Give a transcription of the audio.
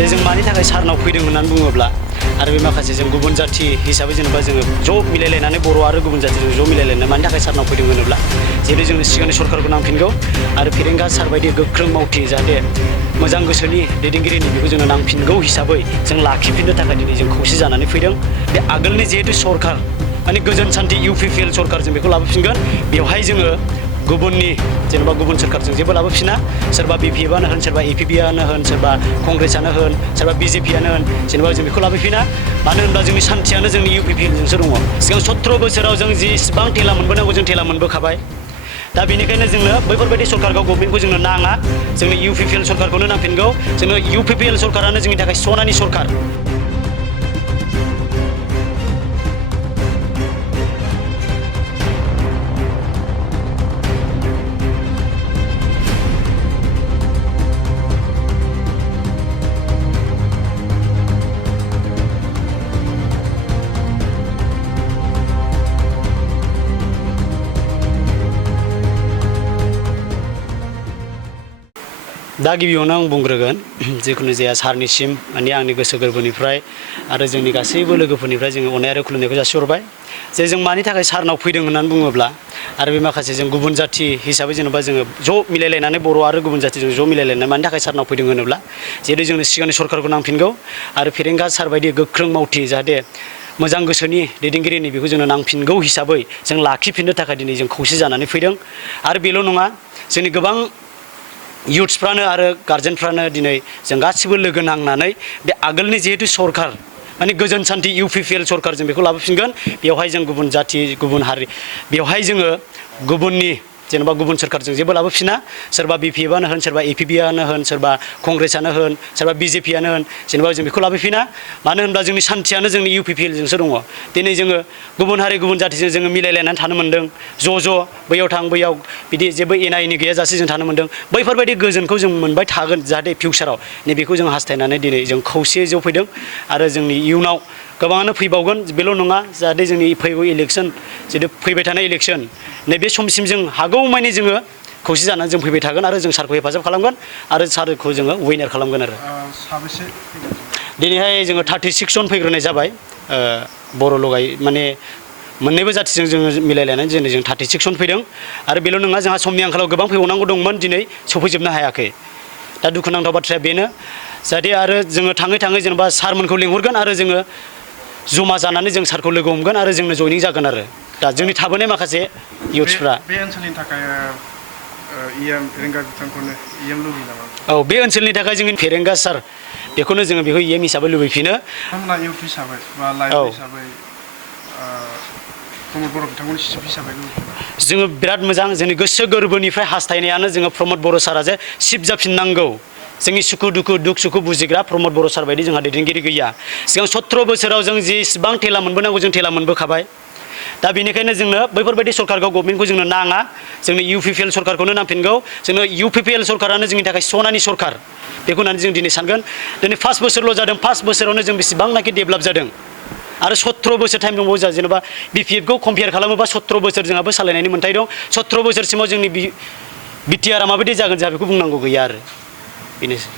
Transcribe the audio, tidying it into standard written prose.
जे जों मानि थाखाय सारनाव फैदों होननानै बुङोब्ला आरो बे माखासे जों गुबुन जाथि हिसाबै जेनेबा जोङो ज' मिलायलायनानै बर' आरो गुबुन जाथिजों ज' मिलायलायनानै मानि थाखाय सारनाव फैदों होनोब्ला जेरै जोंनो सिगांनि सरकारखौ नांफिनगौ आरो फेरेंगा सार बायदि गोख्रों मावथि जाहाथे मोजां गोसोनि दैदेनगिरिनि बेखौ जोंनो नांफिनगौ हिसाबै जों लाखिफिननो थाखाय दिनै जों खौसे जानानै फैदों। बे आगोलनि जिहेतु सरकार माने गोजोन सान्थि UPPL सरकार जों बेखौ लाबोफिनगोन। बेवहाय जोङो गुबुननि जेनेबा गुबुन सोरखारजों जेबो लाबोफिना सोरबा BPFआनो होन सोरबा APBआनो होन सोरबा कंग्रेसआनो होन सोरबा BJPआनो होन जेनेबा जों बेखौ लाबोफिना मानो होनब्ला जोंनि सान्थियानो जोंनि UPPLजोंसो दङ। सिगां 17 बोसोराव जों जेसेबां थेला मोनबोनांगौ जों थेला मोनबोखाबाय। दा बेनिखायनो जोंनो बैफोरबायदि सरकारखौ गभर्नमेन्टखौ जोंनो नाङा जोंनो UPPL सरकारखौनो नांफिनगौ। जोंनो UPPL सरकारानो जोंनि थाखाय सनानि सरकार। दा गिबियावनो आं बुंग्रोगोन जिखुनु जाया सारनिसिम माने आंनि गोसो गोरबोनिफ्राय आरो जोंनि गासैबो लोगोफोरनिफ्राय जोङो अननाय आरो खुलुमनायखौ जासिहरबाय जे जों मानि थाखाय सारनाव फैदों होननानै बुङोब्ला आरो बे माखासे जों गुबुन जाथि हिसाबै जेनेबा जोङो ज' मिलायलायनानै बर' आरो गुबुन जाथिजों ज' मिलायलायनानै मानि थाखाय सारनाव फैदों होनोब्ला जेरै जोंनो सिगांनि सरकारखौ नांफिनगौ आरो फेरेंगा सार बायदि गोख्रों मावथि जाहाथे मोजां गोसोनि दैदेनगिरिनि बेखौ जोंनो नांफिनगौ हिसाबै जों लाखिफिननो थाखाय दिनै जों खौसे जानानै फैदों। आरो बेल' नङा जोंनि गोबां युथ्सफ्रानो आरो गार्जेनफ्रानो दिनै जों गासिबो लोगो नांनानै बे आगोलनि जिहेतु सरकार माने गोजोन सान्थि UPPL सरकार जों बेखौ लाबोफिनगोन। बेवहाय जों गुबुन जाथि गुबुन हारि बेवहाय जोङो गुबुननि जेनेबा गुबुन सोरखारजों जेबो लाबोफिना सोरबा BPFआनो होन सोरबा APBआनो होन सोरबा कंग्रेसआनो होन सोरबा BJPआनो होन जेनेबा जों बेखौ लाबोफिना मानो होनब्ला जोंनि सान्थियानो जोंनि UPPLजोंसो दङ। दिनै जोङो गुबुन हारि गुबुन जाथिजों जोङो मिलायलायनानै थानो मोन्दों ज' ज' बैयाव थां बैयाव बिदि जेबो एना एनि गैयाजासे जों थानो मोन्दों। बैफोरबायदि गोजोनखौ जों मोनबाय थागोन जाहाथे फिउचाराव नैबेखौ जों हास्थायनानै दिनै जों खौसेयै ज' फैदों आरो जोंनि इयुनाव गोबाङानो फैबावगोन बेल' नङा जाहाथे जोंनि फैगौ इलेक्सन जितु फैबाय थानाय इलेक्सन नैबे समसिम जों हागौमानि जोङो खौसे जानानै जों फैबाय थागोन आरो जों सारखौ हेफाजाब खालामगोन आरो सारखौ जोङो उइनार खालामगोन आरो साबेसे दिनैहाय जोङो 36 जन फैग्रोनाय जाबाय बर' लगाय माने मोननैबो जाथिजों जोङो मिलायलायनानै दिनै जों 36 जन फैदों आरो बेल' नङा जोंहा समनि आंखालाव गोबां फैबावनांगौ दंमोन दिनै सफैजोबनो हायाखै। दा दुखुनांथाव बाथ्राया बेनो जाहाथे आरो जोङो थाङै थाङै जेनेबा सारमोनखौ लिंहरगोन आरो जोङो जमा जानानै जों सारखौ लोगो हमगोन आरो जोंनो जयनिं जागोन आरो दा जोंनि थाबोनाय माखासे इयुथ्सफ्रा बे ओनसोलनि थाखाय फेरेंगा बिथांखौनो लुबैयो नामा? औ बे ओनसोलनि थाखाय जोंनि फेरेंगा सार बेखौनो जोङो बेखौ हिसाबै लुबैफिनो। नोंथांमोना इउथ हिसाबै बा लाइमोन हिसाबै प्रमद बर' बिथांखौनि चिफ हिसाबै लुबैफिनो। जोङो बिराद मोजां जोंनि गोसो गोरबोनिफ्राय हास्थायनायानो जोङो प्रमद बर' सारा जे चिफ जाफिननांगौ। जोंनि सुखु दुख सुखु बुजिग्रा प्रमद बर' सार बायदि जोंहा दैदेनगिरि गैया। सिगां 17 बोसोराव जों जेसेबां थेला मोनबोनांगौ जों थेला मोनबोखाबाय। दा बेनिखायनो जोंनो बैफोरबायदि सरकारखौ गभर्नमेन्टखौ जोंनो नाङा जोंनो UPPL सरकारखौनो नांफिनगौ। जोंनो UPPL सरकारानो जोंनि थाखाय सनानि सरकार बेखौ होननानै जों दिनै सानगोन। दिनै 5 बोसोरल' जादों 5 बोसोरावनो जों बेसेबांनाखि डेभेलप जादों आरो 17 बोसोर टाइम दंबावो जोंहा जेनेबा BPFखौ कम्पेयार खालामोबा 17 बोसोर जोंहाबो सालायनायनि मोन्थाय दं। 17 बोसोरसिमाव जोंनि BTRआ माबायदि जागोन जोंहा बेखौ बुंनांगौ गैया आरो बेनोसै।